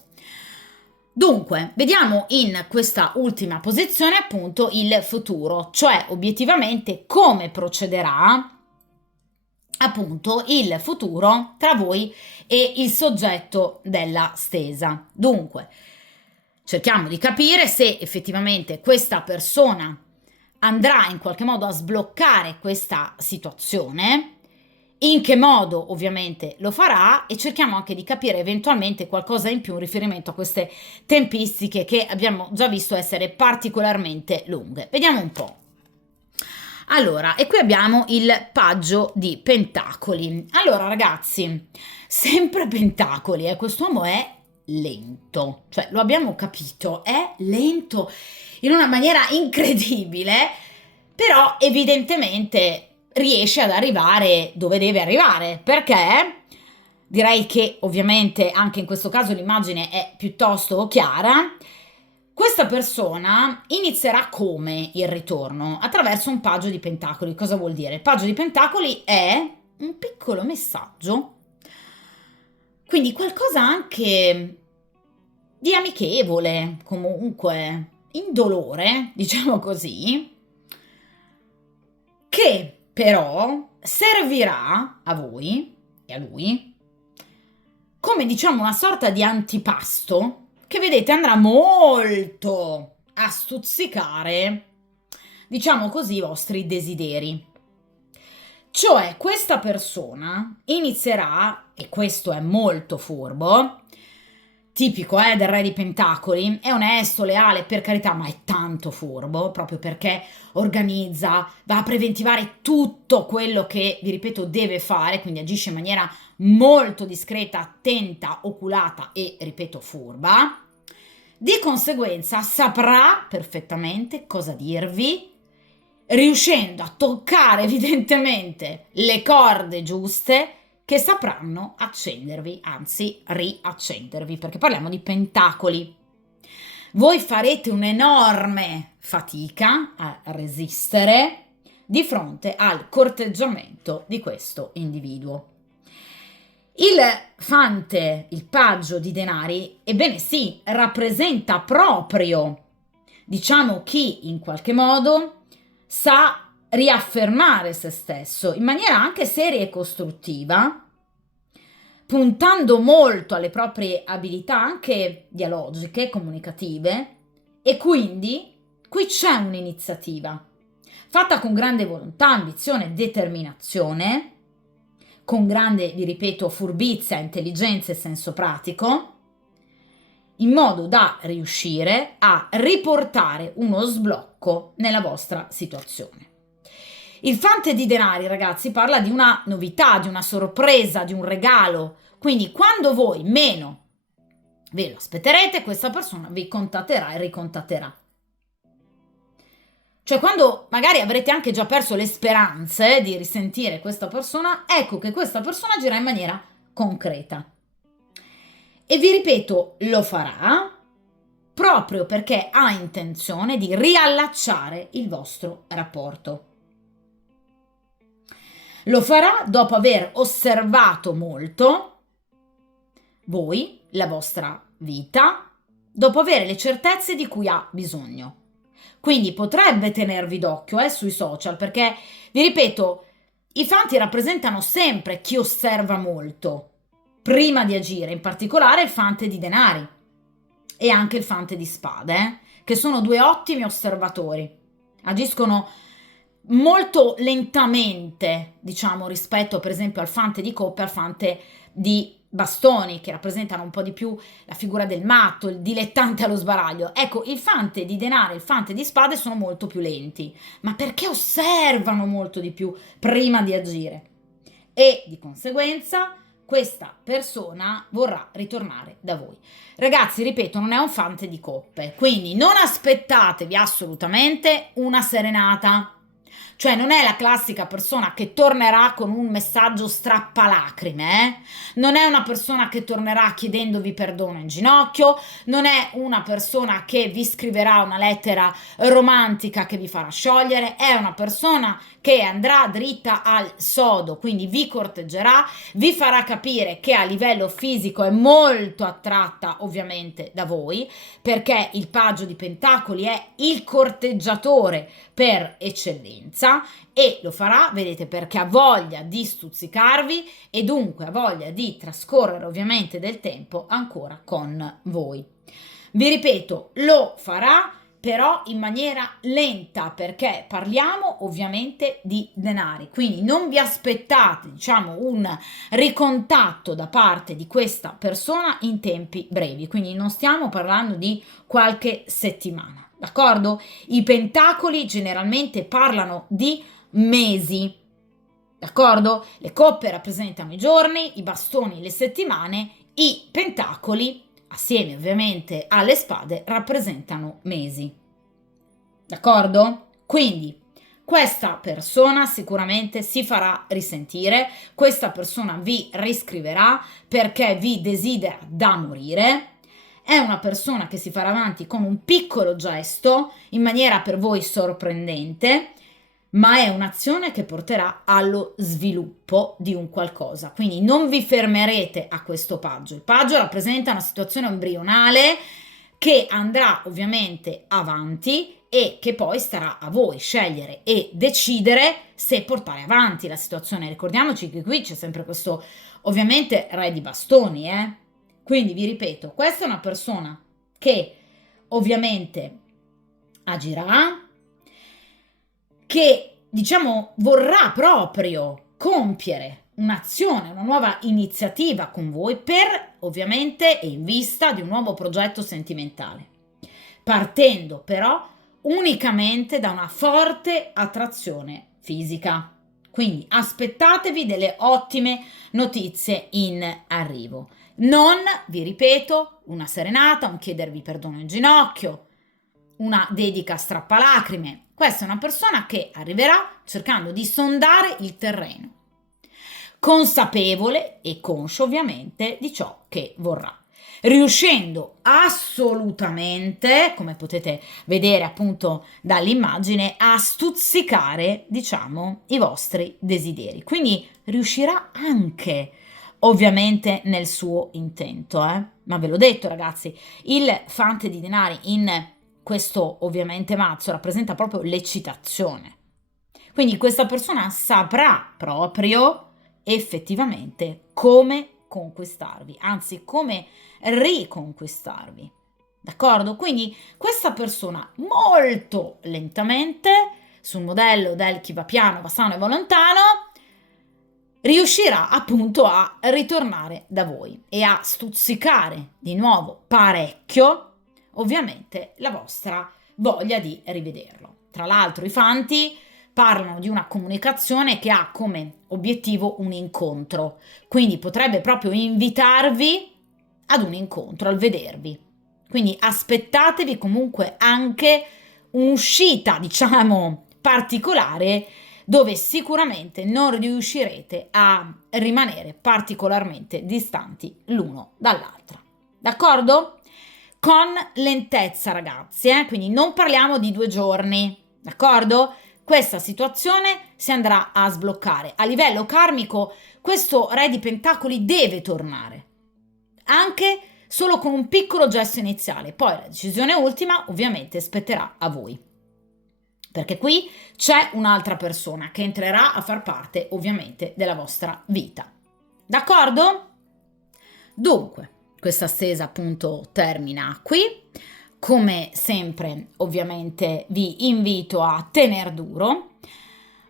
Dunque, vediamo in questa ultima posizione appunto il futuro, cioè obiettivamente come procederà appunto il futuro tra voi e il soggetto della stesa. Dunque, cerchiamo di capire se effettivamente questa persona andrà in qualche modo a sbloccare questa situazione, in che modo ovviamente lo farà e cerchiamo anche di capire eventualmente qualcosa in più in riferimento a queste tempistiche che abbiamo già visto essere particolarmente lunghe. Vediamo un po'. Allora, e qui abbiamo il paggio di pentacoli. Allora ragazzi, sempre pentacoli, quest'uomo è lento, cioè lo abbiamo capito, è lento in una maniera incredibile, però evidentemente riesce ad arrivare dove deve arrivare, perché direi che ovviamente anche in questo caso l'immagine è piuttosto chiara. Questa persona inizierà come il ritorno? Attraverso un paggio di pentacoli. Cosa vuol dire? Il paggio di pentacoli è un piccolo messaggio, quindi qualcosa anche di amichevole, comunque indolore, diciamo così, che però servirà a voi e a lui come diciamo una sorta di antipasto che vedete andrà molto a stuzzicare, diciamo così, i vostri desideri. Cioè questa persona inizierà, e questo è molto furbo, tipico del re di pentacoli, è onesto, leale, per carità, ma è tanto furbo, proprio perché organizza, va a preventivare tutto quello che, vi ripeto, deve fare, quindi agisce in maniera molto discreta, attenta, oculata e, ripeto, furba. Di conseguenza saprà perfettamente cosa dirvi, riuscendo a toccare evidentemente le corde giuste che sapranno accendervi, anzi riaccendervi, perché parliamo di pentacoli. Voi farete un'enorme fatica a resistere di fronte al corteggiamento di questo individuo. Il fante, il paggio di denari, ebbene sì, rappresenta proprio, diciamo, chi in qualche modo sa riaffermare se stesso in maniera anche seria e costruttiva, puntando molto alle proprie abilità anche dialogiche, comunicative, e quindi qui c'è un'iniziativa fatta con grande volontà, ambizione, determinazione, con grande, vi ripeto, furbizia, intelligenza e senso pratico, in modo da riuscire a riportare uno sblocco nella vostra situazione. Il fante di denari, ragazzi, parla di una novità, di una sorpresa, di un regalo. Quindi quando voi meno ve lo aspetterete, questa persona vi contatterà e ricontatterà. Cioè quando magari avrete anche già perso le speranze di risentire questa persona, ecco che questa persona agirà in maniera concreta. E vi ripeto, lo farà proprio perché ha intenzione di riallacciare il vostro rapporto. Lo farà dopo aver osservato molto voi, la vostra vita, dopo avere le certezze di cui ha bisogno. Quindi potrebbe tenervi d'occhio sui social, perché, vi ripeto, i fanti rappresentano sempre chi osserva molto prima di agire, in particolare il fante di denari e anche il fante di spade, che sono due ottimi osservatori. Agiscono molto lentamente, diciamo, rispetto per esempio al fante di coppe, al fante di bastoni, che rappresentano un po' di più la figura del matto, il dilettante allo sbaraglio. Ecco, il fante di denaro e il fante di spade sono molto più lenti, ma perché osservano molto di più prima di agire. E di conseguenza questa persona vorrà ritornare da voi. Ragazzi, ripeto, non è un fante di coppe, quindi non aspettatevi assolutamente una serenata. Cioè non è la classica persona che tornerà con un messaggio strappalacrime, non è una persona che tornerà chiedendovi perdono in ginocchio, non è una persona che vi scriverà una lettera romantica che vi farà sciogliere, è una persona che andrà dritta al sodo, quindi vi corteggerà, vi farà capire che a livello fisico è molto attratta ovviamente da voi, perché il paggio di pentacoli è il corteggiatore per eccellenza e lo farà, vedete, perché ha voglia di stuzzicarvi e dunque ha voglia di trascorrere ovviamente del tempo ancora con voi. Vi ripeto, lo farà però in maniera lenta, perché parliamo ovviamente di denari, quindi non vi aspettate, diciamo, un ricontatto da parte di questa persona in tempi brevi, quindi non stiamo parlando di qualche settimana, d'accordo? I pentacoli generalmente parlano di mesi, d'accordo? Le coppe rappresentano i giorni, i bastoni le settimane, i pentacoli assieme ovviamente alle spade rappresentano mesi, d'accordo? Quindi questa persona sicuramente si farà risentire, questa persona vi riscriverà perché vi desidera da morire, è una persona che si farà avanti con un piccolo gesto in maniera per voi sorprendente, ma è un'azione che porterà allo sviluppo di un qualcosa. Quindi non vi fermerete a questo paggio. Il paggio rappresenta una situazione embrionale che andrà ovviamente avanti e che poi starà a voi scegliere e decidere se portare avanti la situazione. Ricordiamoci che qui c'è sempre questo, ovviamente, re di bastoni, Quindi vi ripeto, questa è una persona che ovviamente agirà, che diciamo vorrà proprio compiere un'azione, una nuova iniziativa con voi per ovviamente e in vista di un nuovo progetto sentimentale, partendo però unicamente da una forte attrazione fisica. Quindi aspettatevi delle ottime notizie in arrivo. Non, vi ripeto, una serenata, un chiedervi perdono in ginocchio, una dedica strappalacrime. Questa è una persona che arriverà cercando di sondare il terreno, consapevole e conscio ovviamente di ciò che vorrà, riuscendo assolutamente, come potete vedere appunto dall'immagine, a stuzzicare, diciamo, i vostri desideri. Quindi riuscirà anche ovviamente nel suo intento, ma ve l'ho detto ragazzi, il fante di denari in questo ovviamente mazzo rappresenta proprio l'eccitazione. Quindi questa persona saprà proprio effettivamente come conquistarvi, anzi come riconquistarvi. D'accordo? Quindi questa persona molto lentamente, sul modello del chi va piano, va sano e va lontano, riuscirà appunto a ritornare da voi e a stuzzicare di nuovo parecchio, ovviamente, la vostra voglia di rivederlo. Tra l'altro i fanti parlano di una comunicazione che ha come obiettivo un incontro, quindi potrebbe proprio invitarvi ad un incontro, al vedervi. Quindi aspettatevi comunque anche un'uscita, diciamo, particolare dove sicuramente non riuscirete a rimanere particolarmente distanti l'uno dall'altra. D'accordo? Con lentezza, ragazzi, quindi non parliamo di 2 giorni, d'accordo? Questa situazione si andrà a sbloccare. A livello karmico, questo re di pentacoli deve tornare, anche solo con un piccolo gesto iniziale. Poi la decisione ultima ovviamente spetterà a voi, perché qui c'è un'altra persona che entrerà a far parte ovviamente della vostra vita. D'accordo? Dunque, questa stesa appunto termina qui. Come sempre, ovviamente vi invito a tener duro,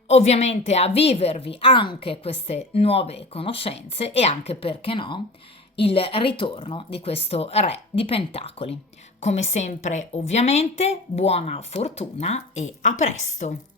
ovviamente a vivervi anche queste nuove conoscenze e anche, perché no, il ritorno di questo re di pentacoli. Come sempre, ovviamente, buona fortuna e a presto!